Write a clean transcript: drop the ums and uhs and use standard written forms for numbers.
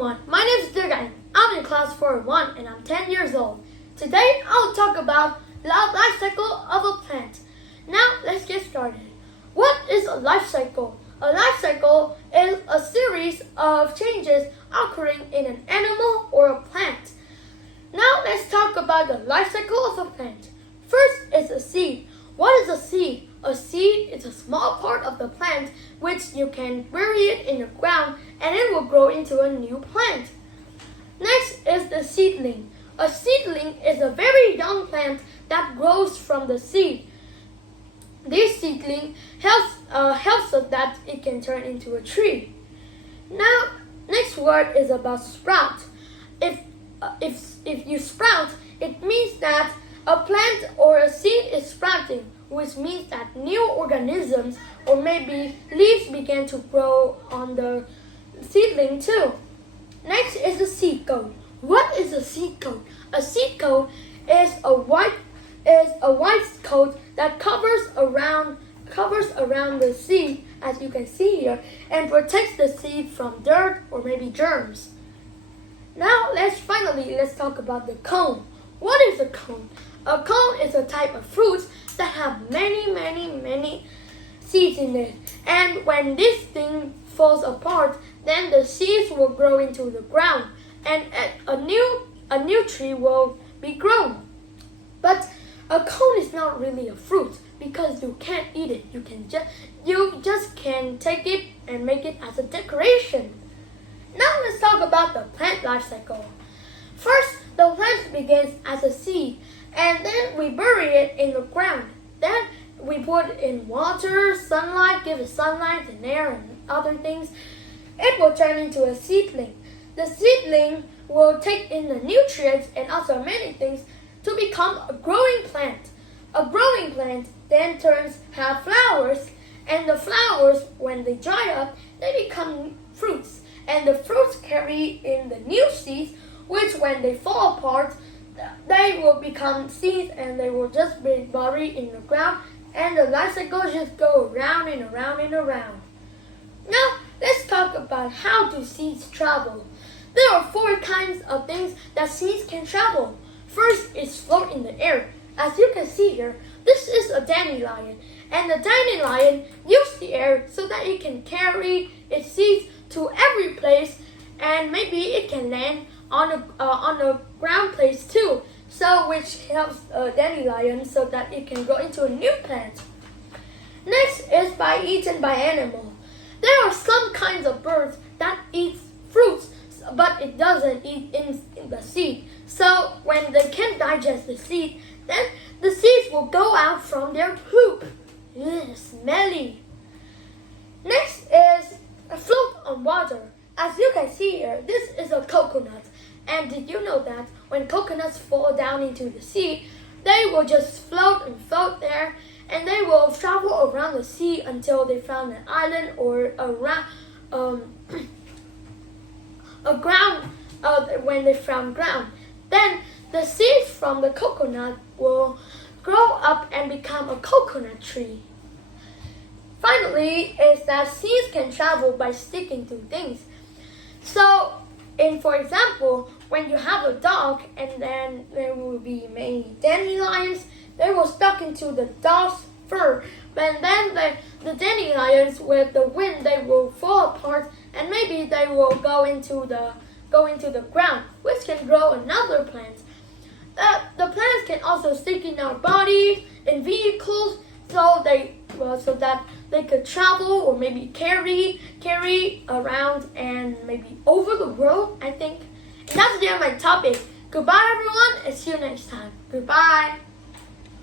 everyone, my name is Mr. I'm in class 4-1 and I'm 10 years old. Today I'll talk about the life cycle of a plant. Now let's get started. What is a life cycle? A life cycle is a series of changes occurring in an animal or a plant. Now let's talk about the life cycle of a plant. First is a seed. What is a seed? A seed is a small part of the plant which you can bury it in the ground and it will grow into a new plant. Next is the seedling. A seedling is a very young plant that grows from the seed. This seedling helps so that it can turn into a tree. Now, next word is about sprout. If you sprout, it means that a plant or a seed is sprouting, which means that new organisms or maybe leaves began to grow on the seedling too. Next is the seed coat. What is a seed coat? A seed coat is a white coat that covers around the seed, as you can see here, and protects the seed from dirt or maybe germs. Now let's talk about the cone. What is a cone? A cone is a type of fruit that have many seeds in it. And when this thing falls apart, then the seeds will grow into the ground and a new tree will be grown. But a cone is not really a fruit because you can't eat it. You just can take it and make it as a decoration. Now let's talk about the plant life cycle. First, the plant begins as a seed and then we bury it in the ground. Then we put it in water, sunlight, give it sunlight and air and other things. It will turn into a seedling. The seedling will take in the nutrients and also many things to become a growing plant. A growing plant then have flowers, and the flowers, when they dry up, they become fruits. And the fruits carry in the new seeds, which when they fall apart, they will become seeds and they will just be buried in the ground, and the life cycle just go around and around and around. Now, let's talk about how do seeds travel. There are 4 kinds of things that seeds can travel. First is float in the air. As you can see here, this is a dandelion, and the dandelion uses the air so that it can carry its seeds to every place, and maybe it can land on a ground place too, so which helps a dandelion so that it can grow into a new plant. Next is eaten by animal. There are some kinds of birds that eat fruits, but it doesn't eat in the seed. So when they can't digest the seed, then the seeds will go out from their poop. Ugh, smelly. Next is a float on water. As you can see here, this is a coconut. And did you know that when coconuts fall down into the sea, they will just float and float there, and they will travel around the sea until they found an island or a ground. When they found ground, then the seeds from the coconut will grow up and become a coconut tree. Finally, is that seeds can travel by sticking to things. So, for example, when you have a dog and then there will be many dandelions, they will stuck into the dog's fur. But then the dandelions, with the wind, they will fall apart and maybe they will go into the ground, which can grow another plant. The plants can also stick in our bodies, in vehicles, so that they could travel or maybe carry around and maybe over the world, I think. And that's the end of my topic. Goodbye everyone, and see you next time. Goodbye.